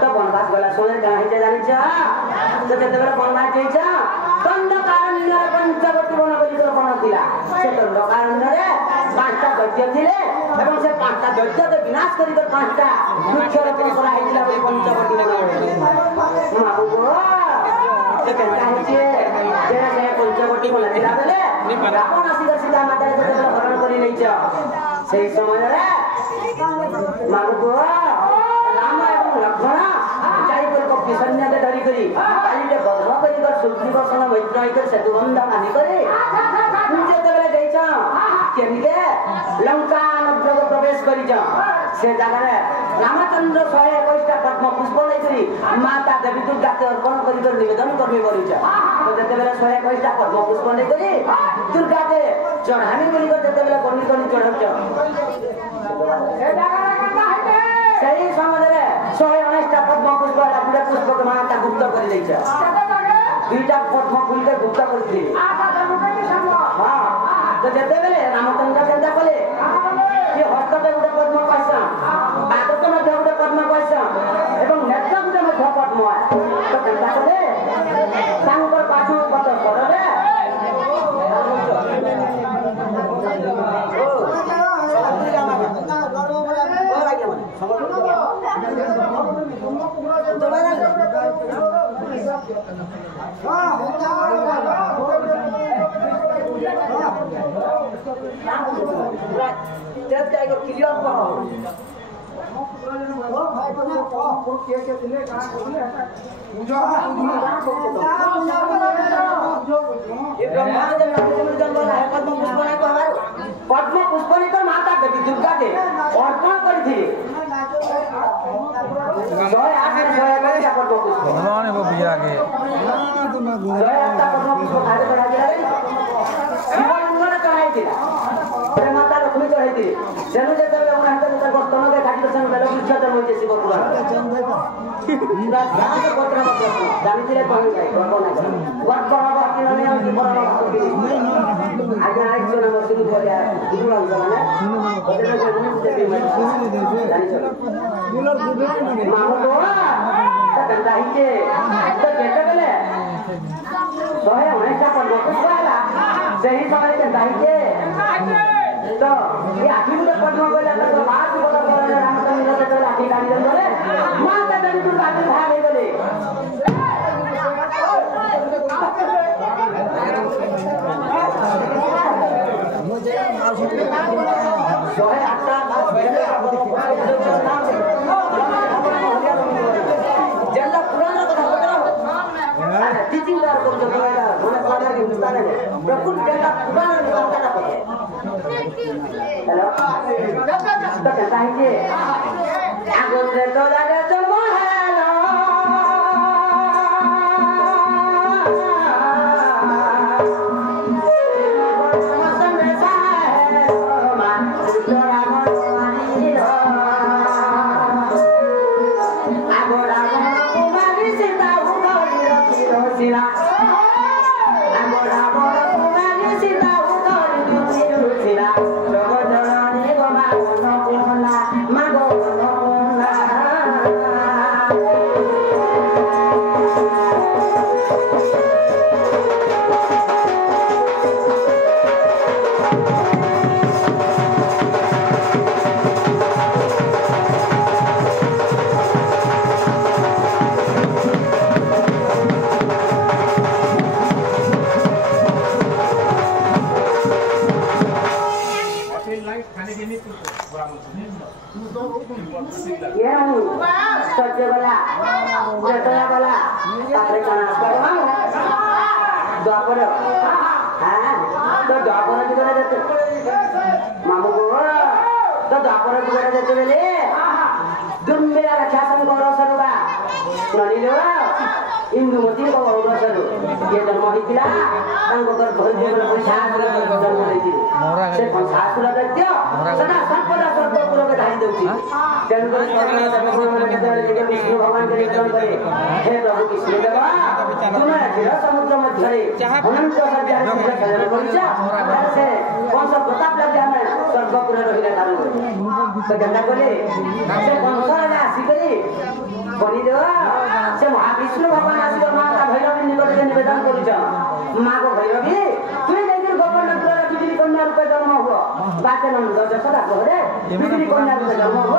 तो बनवास गला समय कहाँ है जानिछ तो जते बेला बनवास जाइछ दंडकारण्य पंचवटी वन बोली कर बन थिला से दंडकारण्य रे पांचटा दैत्य थिले एवं से पांचटा दैत्य के विनाश करी कर पांचटा वृक्ष रोपण करा हैतिला बोली पंचवटी वन माऊ गो तो केनता होचे जेना जे पंचवटी वन थिला बेले रावण आसी कर सीता माता जते बेला हरण करी लैछ से समय रे माऊ गो राम एवं लक्ष्मण जाई कर को सैन्य के धरी करी काली के बद्र करी कर सुग्रीव सन मैत्री कर सेतु बंधा मानी करे पूजे तबले जाइछ केनके लंका नगर को प्रवेश करी जा से जगह रे रामचंद्र 121 टा पद्म पुष्प ले करी माता देवी दुर्गा के अर्पण करी कर निवेदन करबे करी जा तो जते बेला 121 टा पद्म पुष्प ले करी दुर्गा के चढ़ानी बोली कर जते बेला कोनी कोनी चढ़ब जा से जगह रे केनता है सही समय रे 119 टा पद्म पुष्प ला पूरा पुष्प के माता गुप्त कर लै छ दुईटा पद्म फूल के गुप्त कर दी हां तो जते बेले रामचंद्र केनता बोले ये हस्त पे उडे पद्म पासा बागत मध्ये उडे पद्म पासा एवं नेत्र उडे मध्ये पद्म तो केनता बोले सांगर पाछू पद पडले तेज काय को क्लियर करो वो भाई को के दिले कहां बोले पूजा ये ब्रह्मांड में जन्म वाला है पद्म पुष्प ने को हमारे पद्म पुष्प ने तो माता देवी दुर्गा के अर्पण करी थी 108 पद्म पुष्प भगवान वो बिया के 108 पद्म पुष्प खाए बड़ा गया शिवलिंग ने चढ़ाई थी अरे माता लक्ष्मी चढ़ाई थी सेनु जते बेले उन हाथ में बर्तन के खाटी दर्शन बेले पूछा तो होते शिव पुराण पूरा ध्यान से पत्र जानी दिले कहू जाय कोन वर्त बाबा किने की बड़ा आगे आई जो नंबर शुरू कर दिया दुगुना जमाने बदले से मुझे भी मैं जानी चलो मानो तो कंदा ही के तो केते बेले 119 पद्म पुष्प आला सही समय के दाई के तो ये आखिर में पद्म बोला तो बात बोला रामचंद्र के तो लाठी काटी बोले माता देवी दुर्गा के भाग ले बोले मुझे सोहे आता जल्ला पुराना कथा बताओ टीचिंग दार को जो बोला होने वाला हिंदुस्तान है प्रकृति जल्ला पुराना कथा बताओ हेलो तो कहता है कि आगो से तो लागे तो मोहलो इंदुमती को औरसरु ये जन्म होइतिला तांको घर भर जीवन शास्त्र जन्म होइति से शास्त्र दत्य सदा संपदा सर्वपुर के धाई देउछि तेनु के विष्णु भगवान के कीर्तन करे हे प्रभु कृष्ण देवा तुमे चिर समुद्र मध्य अनंत सद्या सजन करिछा से कौन सा प्रताप लगे हमें स्वर्गपुर रहिले कारण तो गंगा बोले से कंसर आसी करी বলি দেব সে মহাবিষ্ণু ভগবান আসিল মাতা ভৈরবী নিকটে নিবেদন করিছ মা গো ভৈরবী তুই যাইকি গোপর্ণপুরের বিজুলি কন্যা রূপে জন্ম হব বাচে নন্দ যশোদা ঘরে বিজুলি কন্যা রূপে জন্ম হব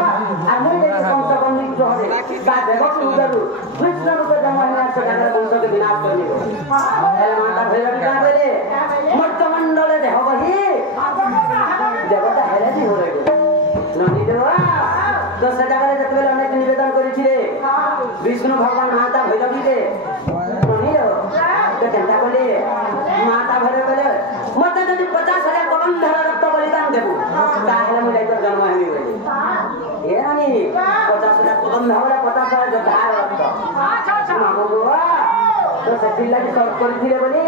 আর মুই যাইকি পঞ্চকন্যা ঘরে তা দেবকী উদরু কৃষ্ণ রূপে জন্ম হওয়ার সেখানে বংশকে বিনাশ করিব মাতা ভৈরবী কাঁ বলে মর্তমণ্ডলে দেহ বহি দেবতা হেরে দি হয়ে গেল নন্দী দেবা তো সে জায়গায় যেতে অনেক নিবেদন করেছিলে বিষ্ণু ভগবান মাতা ভৈরবীকে চিন্তা করলে মাতা ভৈরবী বলে মতে যদি 50,000 কবন্ধর রক্ত বলিদান দেবো তাহলে মু যাইতো জন্ম হেমি বলি এ নানি 50,000 কবন্ধ হলে 50,000 যোদ্ধার রক্ত মামু বাবা তো সে পিল্লাকে সব করেছিলে বলি